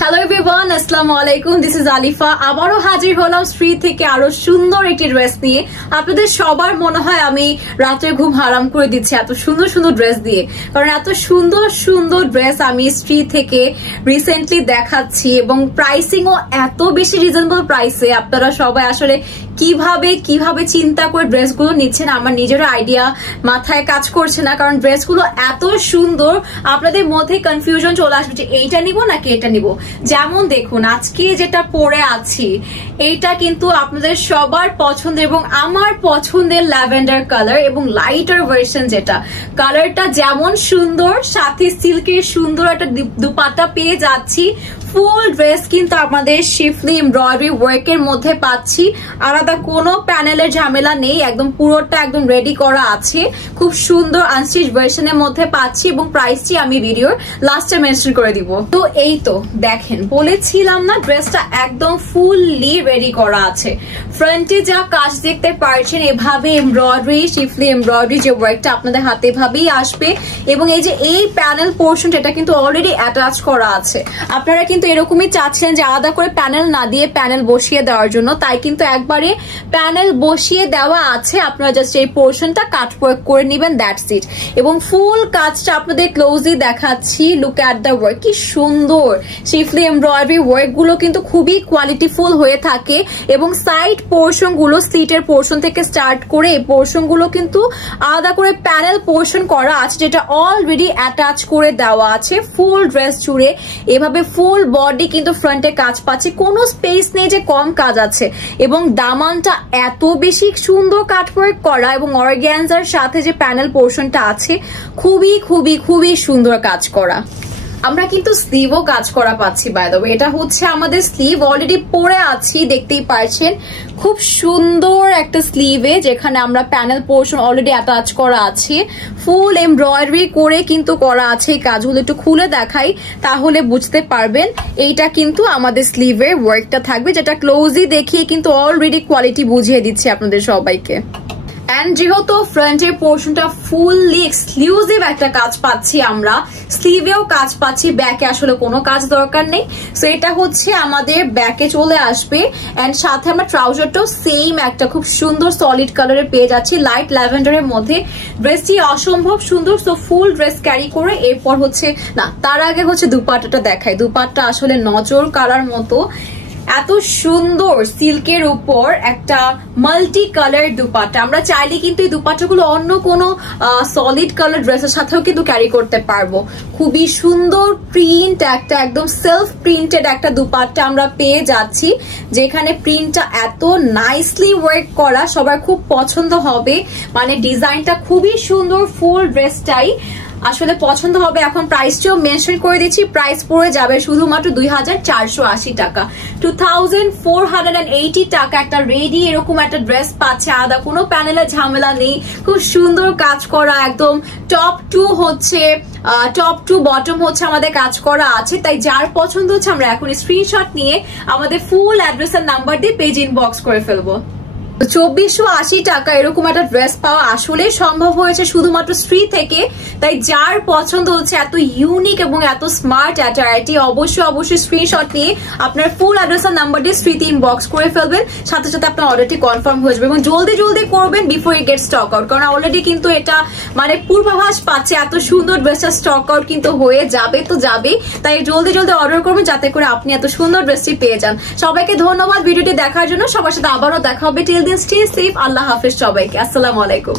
Hello everyone, আসসালামু আলাইকুম। This is Alifa. আবারও হাজির হলাম শ্রী থেকে আরো সুন্দর একটি ড্রেস নিয়ে। আপনাদের সবার মনে হয় আমি রাত্রে ঘুম হারাম করে দিচ্ছি এত সুন্দর সুন্দর ড্রেস দিয়ে, কারণ এত সুন্দর সুন্দর ড্রেস আমি শ্রী থেকে রিসেন্টলি দেখাচ্ছি এবং প্রাইসিংও এত বেশি রিজনেবল প্রাইসে। আপনারা সবাই আসলে কিভাবে চিন্তা করে ড্রেসগুলো নিচ্ছেন আমার নিজের আইডিয়া মাথায় কাজ করছে না, কারণ ড্রেসগুলো এত সুন্দর আপনাদের মধ্যে কনফিউশন চলে আসবে যে এইটা নিব নাকি এটা নিব। যেমন দেখুন আজকে যেটা পরে আছি এইটা কিন্তু আপনাদের সবার পছন্দের এবং আমার পছন্দের ল্যাভেন্ডার কালার এবং লাইটার ভার্সন, যেটা কালারটা যেমন সুন্দর সাথে সিল্কের সুন্দর একটা দুপাট্টা পেয়ে যাচ্ছি। ফুল ড্রেস কিন্তু আমাদের শিফলি এমব্রয়ডারি ওয়ার্কের মধ্যে পাচ্ছি, আলাদা কোনো প্যানেলের ঝামেলা নেই, একদম পুরোটা একদম রেডি করা আছে। খুব সুন্দর আনস্টিচ ভার্সনের মধ্যে পাচ্ছি এবং প্রাইসটি আমি ভিডিওর লাস্টে মেনশন করে দিব। তো এই তো দেখেন, বলেছিলাম না ড্রেসটা একদম ফুললি রেডি করা আছে। ফ্রন্টে যা কাজ দেখতে পারছেন এভাবে এমব্রয়ডারি, শিফলি এমব্রয়ডারি যে ওয়ার্কটা আপনাদের হাতে এভাবেই আসবে এবং এই যে এই প্যানেল পোর্শনটা এটা কিন্তু অলরেডি অ্যাটাচ করা আছে। আপনারা কিন্তু এরকমই চাচ্ছেন যে আলাদা করে প্যানেল না দিয়ে প্যানেল বসিয়ে দেওয়ার জন্য, তাই কিন্তু একবারে প্যানেল বসিয়ে দেওয়া আছে। আপনারা জাস্ট এই পোর্শনটা কাট ওয়ার্ক করে নেবেন, দ্যাটস ইট। এবং ফুল কাজটা আপনাদের ক্লোজলি দেখাচ্ছি। লুক অ্যাট দ্য ওয়ার্ক, কি সুন্দর শিফলি এমব্রয়ডারি ওয়ার্ক গুলো কিন্তু খুবই কোয়ালিটিফুল হয়ে থাকে এবং সাইড পোর্শন গুলো স্লিটের পোর্শন থেকে স্টার্ট করে এই পোর্শন গুলো কিন্তু আলাদা করে প্যানেল পোর্শন করা আছে, যেটা অলরেডি অ্যাটাচ করে দেওয়া আছে ফুল ড্রেস জুড়ে। এভাবে ফুল বডি কিন্তু ফ্রন্টে কাজ পাচ্ছে, কোনো স্পেস নেই যে কম কাজ আছে। এবং দামানটা এত বেশি সুন্দর কাটওয়ার্ক করা এবং অর্গানজার সাথে যে প্যানেল পোর্শনটা আছে খুবই সুন্দর কাজ করা। আমরা কিন্তু স্লিভও কাজ করা পাচ্ছি। বাই দ্য ওয়ে এটা হচ্ছে আমাদের স্লিভ, অলরেডি পরে আছি দেখতেই পারছেন। খুব সুন্দর একটা স্লিভে যেখানে আমরা প্যানেল পোর্শন অলরেডি অ্যাটাচ করা আছে, ফুল এমব্রয়ডারি করে কিন্তু করা আছে। এই কাজগুলো একটু খুলে দেখাই তাহলে বুঝতে পারবেন। এইটা কিন্তু আমাদের স্লিভের ওয়ার্কটা থাকবে, যেটা ক্লোজলি দেখিয়ে কিন্তু অলরেডি কোয়ালিটি বুঝিয়ে দিচ্ছে আপনাদের সবাইকে। এন্ড যেহেতু ফ্রন্টের পোর্শনটা ফুললি এক্সক্লুসিভ একটা কাজ পাচ্ছি, আমরা স্লিভেও কাজ পাচ্ছি, ব্যাকে আসলে কোনো কাজ দরকার নেই। সো এটা হচ্ছে আমাদের ব্যাকে চলে আসবে এন্ড সাথে আমরা ট্রাউজারটাও সেম একটা খুব সুন্দর সলিড কালারের পেয়ে যাচ্ছি, লাইট ল্যাভেন্ডারের মধ্যে। ড্রেসটি অসম্ভব সুন্দর। সো ফুল ড্রেস ক্যারি করে এরপর হচ্ছে না, তার আগে হচ্ছে দুপাট্টাটা দেখাই। দুপাট্টা আসলে নজর কাড়ার মতো, এত সুন্দর সিল্কের উপর একটা মাল্টি কালার দুপাট্টা। আমরা চাইলে কিন্তু এই দুপাট্টাগুলো অন্য কোনো সলিড কালার ড্রেসের সাথেও কিন্তু ক্যারি করতে পারবো। খুবই সুন্দর প্রিন্ট, একটা একদম সেলফ প্রিন্টেড একটা দুপাট্টা আমরা পেয়ে যাচ্ছি, যেখানে প্রিন্টটা এত নাইসলি ওয়ার্ক করা, সবার খুব পছন্দ হবে। মানে ডিজাইনটা খুবই সুন্দর, ফুল ড্রেসটাই আসলে পছন্দ হবে। এখন প্রাইসটিও মেনশন করে দিচ্ছি, প্রাইস পড়ে যাবে শুধুমাত্র 2480 টাকা, 2480 টাকা। একটা রেডি এরকম একটা ড্রেস পাচ্ছে, আলাদা কোনো প্যানেলের ঝামেলা নেই, খুব সুন্দর কাজ করা। একদম টপ টু বটম হচ্ছে আমাদের কাজ করা আছে। তাই যার পছন্দ হচ্ছে আমরা এখন স্ক্রিনশট নিয়ে আমাদের ফুল অ্যাড্রেস আর নাম্বার দিয়ে পেজ ইনবক্স করে ফেলবো। 2480 টাকা এরকম একটা ড্রেস পাওয়া আসলে সম্ভব হয়েছে শুধুমাত্র শ্রী থেকে। তাই যার পছন্দ হচ্ছে এত ইউনিক এবং এত স্মার্ট অ্যাটায়ারটি, অবশ্যই স্ক্রিনশট নিয়ে আপনার ফুল অ্যাড্রেস আর নাম্বার দিয়ে শ্রীতে ইনবক্স করে ফেলবেন, সাথে সাথে আপনার অর্ডারটি কনফার্ম হয়ে যাবে। এবং জলদি করবেন before it gate stock out, কারণ অলরেডি কিন্তু এটা মানে পূর্বাভাস পাচ্ছে এত সুন্দর ড্রেসটা স্টক আউট কিন্তু হয়ে যাবে তো যাবেই। তাই জলদি অর্ডার করবেন যাতে করে আপনি এত সুন্দর ড্রেসটি পেয়ে যান। সবাইকে ধন্যবাদ ভিডিওটি দেখার জন্য। সবার সাথে আবারও দেখা হবে। Till then stay safe. আল্লাহ হাফেজ সবাইকে। আসসালামু আলাইকুম।